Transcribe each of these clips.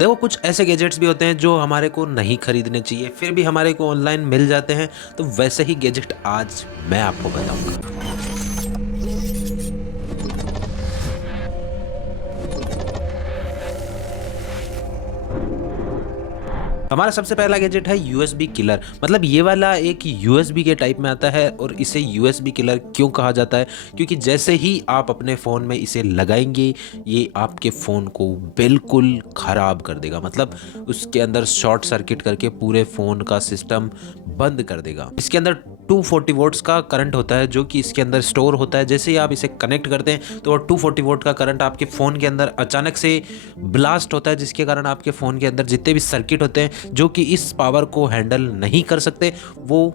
देखो कुछ ऐसे गैजेट्स भी होते हैं जो हमारे को नहीं खरीदने चाहिए, फिर भी हमारे को ऑनलाइन मिल जाते हैं। तो वैसे ही गैजेट आज मैं आपको बताऊंगा। हमारा सबसे पहला गैजेट है यूएसबी किलर। मतलब ये वाला एक यूएसबी के टाइप में आता है और इसे यूएसबी किलर क्यों कहा जाता है, क्योंकि जैसे ही आप अपने फ़ोन में इसे लगाएंगे ये आपके फ़ोन को बिल्कुल ख़राब कर देगा। मतलब उसके अंदर शॉर्ट सर्किट करके पूरे फ़ोन का सिस्टम बंद कर देगा। इसके अंदर 240 वोल्ट्स का करंट होता है जो कि इसके अंदर स्टोर होता है। जैसे ही आप इसे कनेक्ट करते हैं तो वो 240 वोल्ट का करंट आपके फ़ोन के अंदर अचानक से ब्लास्ट होता है, जिसके कारण आपके फ़ोन के अंदर जितने भी सर्किट होते हैं जो कि इस पावर को हैंडल नहीं कर सकते वो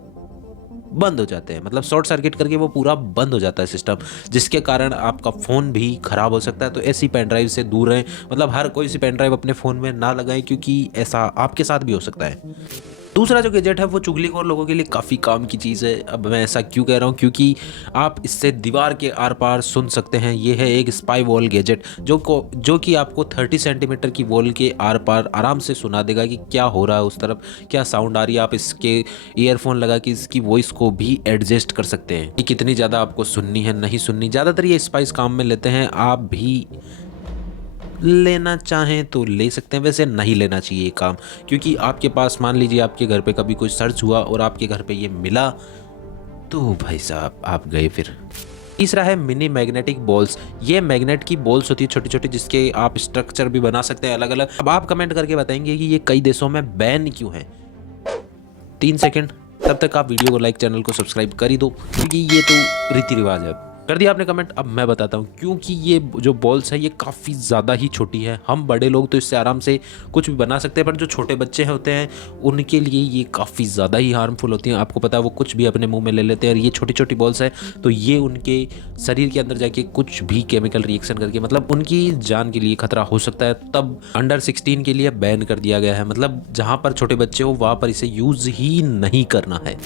बंद हो जाते हैं। मतलब शॉर्ट सर्किट करके वो पूरा बंद हो जाता है सिस्टम, जिसके कारण आपका फ़ोन भी ख़राब हो सकता है। तो ऐसी पेन ड्राइव से दूर रहें। मतलब हर कोई सी पेन ड्राइव अपने फ़ोन में ना लगाएं, क्योंकि ऐसा आपके साथ भी हो सकता है। दूसरा जो गैजेट है वो चुगलीखोर लोगों के लिए काफ़ी काम की चीज़ है। अब मैं ऐसा क्यों कह रहा हूँ, क्योंकि आप इससे दीवार के आर पार सुन सकते हैं। ये है एक स्पाई वॉल गैजेट जो कि आपको 30 सेंटीमीटर की वॉल के आर पार आराम से सुना देगा कि क्या हो रहा है उस तरफ, क्या साउंड आ रही है। आप इसके ईयरफोन लगा के इसकी वॉइस को भी एडजस्ट कर सकते हैं कि कितनी ज़्यादा आपको सुननी है नहीं सुननी। ज़्यादातर ये स्पाइस काम में लेते हैं, आप भी लेना चाहें तो ले सकते हैं। वैसे नहीं लेना चाहिए ये काम, क्योंकि आपके पास मान लीजिए आपके घर पे कभी कोई सर्च हुआ और आपके घर पे ये मिला तो भाई साहब आप गए फिर। तीसरा है मिनी मैग्नेटिक बॉल्स। ये मैग्नेट की बॉल्स होती है छोटी छोटी, जिसके आप स्ट्रक्चर भी बना सकते हैं अलग अलग। अब आप कमेंट करके बताएंगे कि ये कई देशों में बैन क्यों है। 3 सेकंड, तब तक आप वीडियो को लाइक, चैनल को सब्सक्राइब कर ही दो, क्योंकि ये तो रीति रिवाज है। कर दिया आपने कमेंट। अब मैं बताता हूँ क्योंकि ये जो बॉल्स है ये काफ़ी ज़्यादा ही छोटी है। हम बड़े लोग तो इससे आराम से कुछ भी बना सकते हैं, पर जो छोटे बच्चे होते हैं उनके लिए ये काफ़ी ज़्यादा ही हार्मफुल होती हैं। आपको पता है वो कुछ भी अपने मुंह में ले लेते हैं, और ये छोटी छोटी बॉल्स है तो ये उनके शरीर के अंदर जाके कुछ भी केमिकल रिएक्शन करके मतलब उनकी जान के लिए खतरा हो सकता है। तब अंडर 16 के लिए बैन कर दिया गया है। मतलब जहाँ पर छोटे बच्चे हो वहाँ पर इसे यूज़ ही नहीं करना है।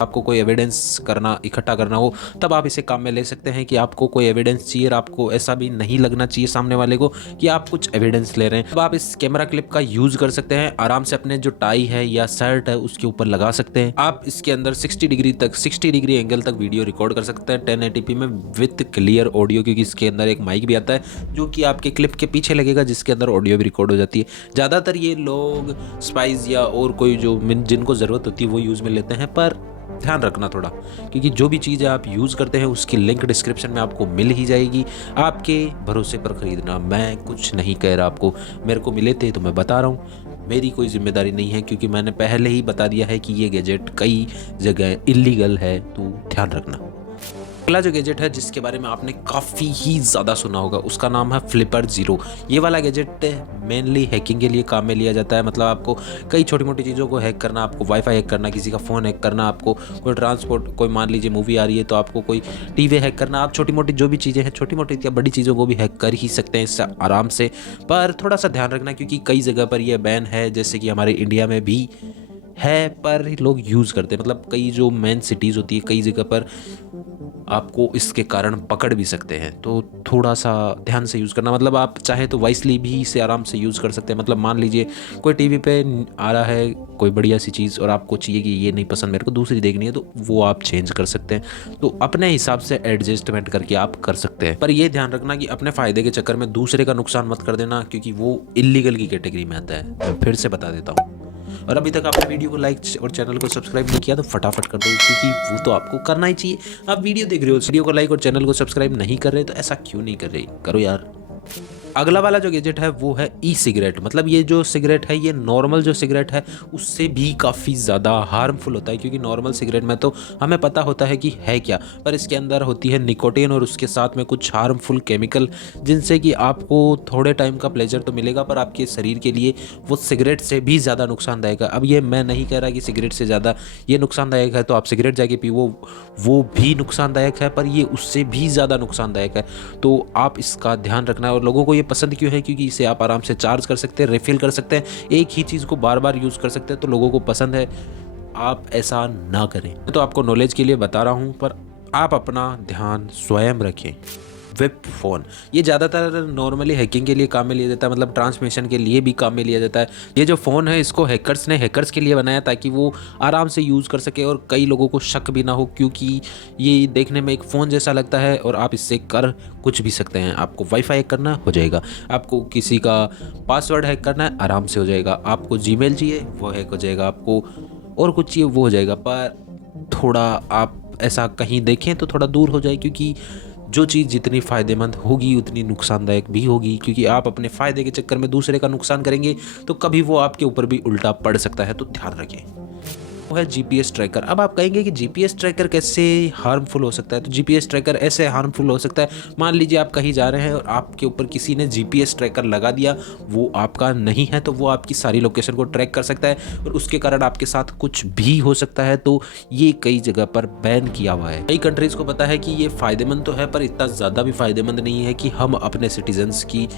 आपको कोई एविडेंस करना इकट्ठा करना हो तब आप इसे काम में ले सकते हैं कि आपको कोई एविडेंस चाहिए, और आपको ऐसा भी नहीं लगना चाहिए सामने वाले को कि आप कुछ एविडेंस ले रहे हैं। अब आप इस कैमरा क्लिप का यूज कर सकते हैं, आराम से अपने जो टाई है या शर्ट है उसके ऊपर लगा सकते हैं। आप इसके अंदर 60 डिग्री एंगल तक वीडियो रिकॉर्ड कर सकते हैं 1080p में विथ क्लियर ऑडियो, क्योंकि इसके अंदर एक माइक भी आता है जो कि आपके क्लिप के पीछे लगेगा, जिसके अंदर ऑडियो भी रिकॉर्ड हो जाती है। ज़्यादातर ये लोग स्पाइस या और कोई जो जिनको ज़रूरत होती है वो यूज़ में लेते हैं, पर ध्यान रखना थोड़ा, क्योंकि जो भी चीज़ आप यूज़ करते हैं उसकी लिंक डिस्क्रिप्शन में आपको मिल ही जाएगी। आपके भरोसे पर खरीदना। मैं कुछ नहीं कह रहा आपको, मेरे को मिले थे तो मैं बता रहा हूँ, मेरी कोई जिम्मेदारी नहीं है, क्योंकि मैंने पहले ही बता दिया है कि ये गैजेट कई जगह इलीगल है, तो ध्यान रखना। अगला जो गैजेट है जिसके बारे में आपने काफ़ी ही ज़्यादा सुना होगा उसका नाम है फ्लिपर ज़ीरो। ये वाला गैजेट मेनली हैकिंग के लिए काम में लिया जाता है। मतलब आपको कई छोटी मोटी चीज़ों को हैक करना, आपको वाईफाई हैक करना, किसी का फ़ोन हैक करना, आपको कोई ट्रांसपोर्ट, कोई मान लीजिए मूवी आ रही है तो आपको कोई टीवी हैक करना। आप छोटी मोटी जो भी चीज़ें हैं, छोटी मोटी या बड़ी चीज़ों को भी हैक कर ही सकते हैं इससे आराम से। पर थोड़ा सा ध्यान रखना, क्योंकि कई जगह पर यह बैन है, जैसे कि हमारे इंडिया में भी है, पर लोग यूज़ करते हैं। मतलब कई जो मेन सिटीज़ होती है कई जगह पर आपको इसके कारण पकड़ भी सकते हैं, तो थोड़ा सा ध्यान से यूज़ करना। मतलब आप चाहे तो वाइसली भी इसे आराम से यूज़ कर सकते हैं। मतलब मान लीजिए कोई टीवी पे आ रहा है कोई बढ़िया सी चीज़ और आपको चाहिए कि ये नहीं पसंद, मेरे को दूसरी देखनी है, तो वो आप चेंज कर सकते हैं। तो अपने हिसाब से एडजस्टमेंट करके आप कर सकते हैं, पर ये ध्यान रखना कि अपने फ़ायदे के चक्कर में दूसरे का नुकसान मत कर देना, क्योंकि वो इलीगल की कैटेगरी में आता है। मैं फिर से बता देता हूँ। और अभी तक आपने वीडियो को लाइक और चैनल को सब्सक्राइब नहीं किया तो फटाफट कर दो, क्योंकि वो तो आपको करना ही चाहिए। आप वीडियो देख रहे हो, वीडियो को लाइक और चैनल को सब्सक्राइब नहीं कर रहे तो ऐसा क्यों नहीं कर रहे, करो यार। अगला वाला जो गैजेट है वो है ई सिगरेट। मतलब ये जो सिगरेट है ये नॉर्मल जो सिगरेट है उससे भी काफ़ी ज़्यादा हार्मफुल होता है, क्योंकि नॉर्मल सिगरेट में तो हमें पता होता है कि है क्या, पर इसके अंदर होती है निकोटीन और उसके साथ में कुछ हार्मफुल केमिकल, जिनसे कि आपको थोड़े टाइम का प्लेजर तो मिलेगा पर आपके शरीर के लिए वो सिगरेट से भी ज़्यादा नुकसानदायक है। अब ये मैं नहीं कह रहा कि सिगरेट से ज़्यादा ये नुकसानदायक है तो आप सिगरेट जाके पीवो, वो भी नुकसानदायक है, पर ये उससे भी ज़्यादा नुकसानदायक है। तो आप इसका ध्यान रखना है। और लोगों को ये पसंद क्यों है, क्योंकि इसे आप आराम से चार्ज कर सकते हैं, रिफिल कर सकते हैं, एक ही चीज़ को बार बार यूज़ कर सकते हैं, तो लोगों को पसंद है। आप ऐसा ना करें। मैं तो आपको नॉलेज के लिए बता रहा हूँ, पर आप अपना ध्यान स्वयं रखें। Web phone. ये ज़्यादातर नॉर्मली हैकिंग के लिए काम में लिया जाता है, मतलब ट्रांसमिशन के लिए भी काम में लिया जाता है। ये जो फ़ोन है इसको हैकर्स ने हैकर्स के लिए बनाया ताकि वो आराम से यूज़ कर सके और कई लोगों को शक भी ना हो, क्योंकि ये देखने में एक फ़ोन जैसा लगता है और आप इससे कर कुछ भी सकते हैं। आपको वाईफाई हैक करना हो जाएगा, आपको किसी का पासवर्ड हैक करना है आराम से हो जाएगा, आपको जीमेल चाहिए वो हैक हो जाएगा, आपको और कुछ चाहिए वो हो जाएगा। पर थोड़ा आप ऐसा कहीं देखें तो थोड़ा दूर हो जाए, क्योंकि जो चीज़ जितनी फ़ायदेमंद होगी उतनी नुकसानदायक भी होगी, क्योंकि आप अपने फ़ायदे के चक्कर में दूसरे का नुकसान करेंगे तो कभी वो आपके ऊपर भी उल्टा पड़ सकता है। तो ध्यान रखें। वो है जीपीएस ट्रैकर। अब आप कहेंगे कि जीपीएस ट्रैकर कैसे हार्मफुल हो सकता है। तो जीपीएस ट्रैकर ऐसे हार्मफुल हो सकता है, मान लीजिए आप कहीं जा रहे हैं और आपके ऊपर किसी ने जीपीएस ट्रैकर लगा दिया, वो आपका नहीं है तो वो आपकी सारी लोकेशन को ट्रैक कर सकता है और उसके कारण आपके साथ कुछ भी हो सकता है। तो ये कई जगह पर बैन किया हुआ है। कई कंट्रीज़ को पता है कि ये फ़ायदेमंद तो है, पर इतना ज़्यादा भी फ़ायदेमंद नहीं है कि हम अपने सिटीजन्स की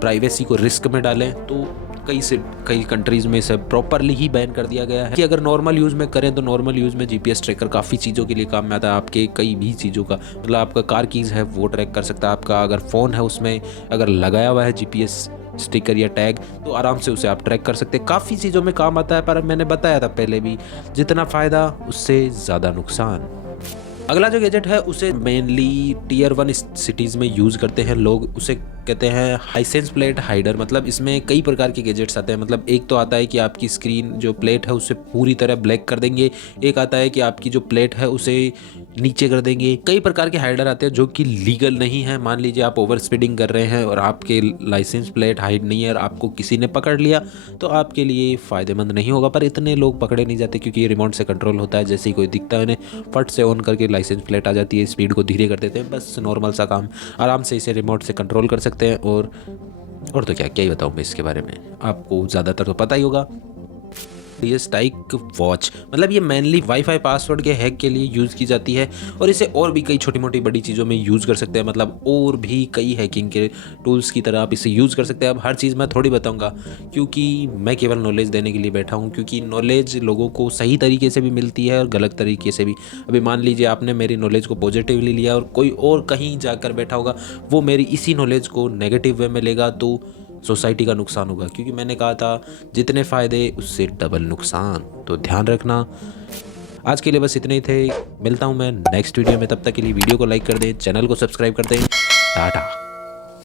प्राइवेसी को रिस्क में डालें। तो कई कंट्रीज़ में इसे प्रॉपरली ही बैन कर दिया गया है कि अगर नॉर्मल यूज़ में करें तो नॉर्मल यूज़ में जीपीएस ट्रैकर काफ़ी चीज़ों के लिए काम में आता है। आपके कई भी चीज़ों का, मतलब आपका कार कीज़ है वो ट्रैक कर सकता है, आपका अगर फ़ोन है उसमें अगर लगाया हुआ है जीपीएस स्टिकर या टैग तो आराम से उसे आप ट्रैक कर सकते हैं। काफ़ी चीज़ों में काम आता है, पर मैंने बताया था पहले भी, जितना फ़ायदा उससे ज़्यादा नुकसान। अगला जो गैजेट है उसे मेनली टीयर 1 सिटीज़ में यूज़ करते हैं लोग, उसे कहते हैं हाइसेंस प्लेट हाइडर। मतलब इसमें कई प्रकार के गैजेट्स आते हैं। मतलब एक तो आता है कि आपकी स्क्रीन जो प्लेट है उसे पूरी तरह ब्लैक कर देंगे, एक आता है कि आपकी जो प्लेट है उसे नीचे कर देंगे। कई प्रकार के हाइडर आते हैं जो कि लीगल नहीं है। मान लीजिए आप ओवर स्पीडिंग कर रहे हैं और आपके लाइसेंस प्लेट हाइड नहीं है और आपको किसी ने पकड़ लिया तो आपके लिए फ़ायदेमंद नहीं होगा, पर इतने लोग पकड़े नहीं जाते क्योंकि ये रिमोट से कंट्रोल होता है। जैसे ही कोई दिखता है उन्हें फट से ऑन करके लाइसेंस प्लेट आ जाती है, स्पीड को धीरे कर देते हैं, बस नॉर्मल सा काम, आराम से इसे रिमोट से कंट्रोल कर सकते हैं। और तो क्या क्या ही बताऊँ मैं इसके बारे में, आपको ज़्यादातर तो पता ही होगा। ये स्टाइक वॉच, मतलब ये मेनली वाईफाई पासवर्ड के हैक के लिए यूज़ की जाती है और इसे और भी कई छोटी मोटी बड़ी चीज़ों में यूज़ कर सकते हैं। मतलब और भी कई हैकिंग के टूल्स की तरह आप इसे यूज़ कर सकते हैं। अब हर चीज़ मैं थोड़ी बताऊंगा, क्योंकि मैं केवल नॉलेज देने के लिए बैठा हूँ, क्योंकि नॉलेज लोगों को सही तरीके से भी मिलती है और गलत तरीके से भी। अभी मान लीजिए आपने मेरी नॉलेज को पॉजिटिवली लिया और कोई और कहीं जाकर बैठा होगा वो मेरी इसी नॉलेज को नेगेटिव वे में लेगा, तो सोसाइटी का नुकसान होगा। क्योंकि मैंने कहा था जितने फ़ायदे उससे डबल नुकसान, तो ध्यान रखना। आज के लिए बस इतने ही थे, मिलता हूँ मैं नेक्स्ट वीडियो में। तब तक के लिए वीडियो को लाइक कर दें, चैनल को सब्सक्राइब कर दें। टाटा।